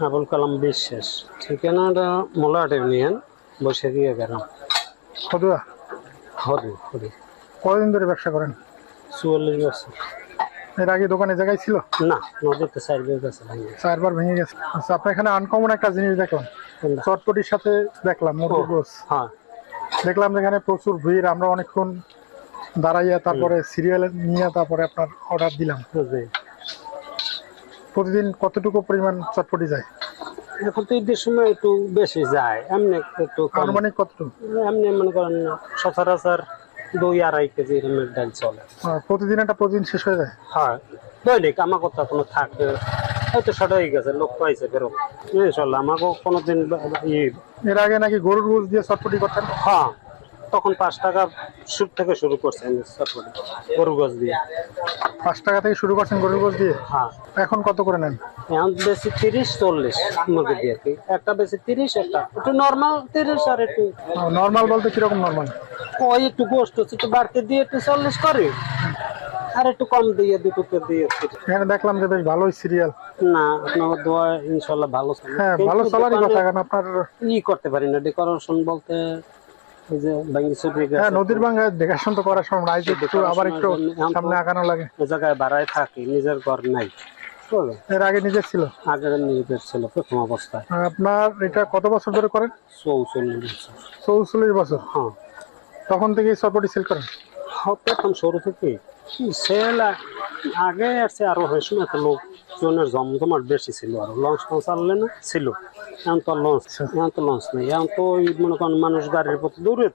আবুল কালাম বিশ্বাস, ঠিকানাটা মোলাট ইউনিয়ন, বৈশাখীয়া গ্রাম। খদুয়া। হরি হরি। কতদিন ধরে ব্যবসা করেন? 44 বছর। এর আগে দোকানে জায়গায় ছিল? না, নদীতে সাইডের কাছে ভাঙে। 4 বার ভেঙে গেছে। আচ্ছা, আপনার এখানে আনকমন একটা জিনিস দেখলাম, কোনটা? চটপটির সাথে দেখলাম ও মুরগির গোস। হ্যাঁ। দেখলাম এখানে প্রচুর ভিড়, আমরা অনেকক্ষণ দাঁড়াইয়া তারপরে সিরিয়ালে নিয়ে তারপরে আপনার অর্ডার দিলাম। জি। প্রতিদিন কতটুকু পরিমাণ চটপটি যায়? এখন তো ঈদের সময় একটু বেশি যায়, এমনি একটু কম। আনুমানিক কতটুকু? এমনি মনে করেন সচরাচর 2-2.5 কেজি এরকমের ডাল চলে। প্রতিদিন এটা প্রতিদিন শেষ হয়ে যায়? হ্যাঁ, দৈনিক আমার কথা কোনো থাকে হয়তো সেটা হয়ে গেছে, লোক পাইছে ফেরত ইনশাল্লাহ। আমাকেও কোনোদিন এর আগে নাকি গরুর গোস দিয়ে চটপটি করতেন? হ্যাঁ, তখন 5 টাকা সুদ থেকে শুরু করছে গরু গোস দিয়ে। 5 টাকা থেকে শুরু করছেন গরুর গোস দিয়ে? হ্যাঁ। এখন কত করে নেন? এখন বেশি 30-40 মুরগি দিয়ে আর কি। একটা বেশি 30, একটা একটু নর্মাল 30, আর একটু নর্মাল বলতে কিরকম নর্মাল? ওই একটু গোস্ত একটু বাড়তে দিয়ে একটু 40 করে, আর একটু কম দিয়ে দুটোকে দিয়ে 30। এখানে দেখলাম যে বেশ ভালোই সিরিয়াল। না, আপনার দোয়া ইনশাল্লাহ ভালো চলে। হ্যাঁ, কিন্তু ভালো চলারই দোকানে কথা, কারণ আপনার করতে পারি না ডেকোরেশন বলতে, ওই যে ভাঙ্গি ছুটে গেছে। হ্যাঁ, নদীর ভাঙ্গায় দেখাশোনা তো করার সময় রাইজে একটু আবার একটু সামনে আগানো লাগে। ওই জায়গায় ভাড়ায় থাকি, নিজের ঘর নাই। বুঝলেন? এর আগে নিজের ছিল? আগে নিজেদের ছিল প্রথম অবস্থায়। আপনার এটা কত বছর ধরে করেন? 44 বছর। 44 বছর। হ্যাঁ। তখন থেকেই চটপটি সেল করেন? হ্যাঁ, প্রথম শুরু থেকে সেল আগে আসছে, আরো ওই সময় তো লোকজনের জমজমাট বেশি ছিল, আর লঞ্চ টঞ্চ আনলে না ছিল। এখন তো লঞ্চ, এখন তো লঞ্চ নেই, এখন তো ওই মনে করেন মানুষ গাড়ির প্রতি দৌড়ে।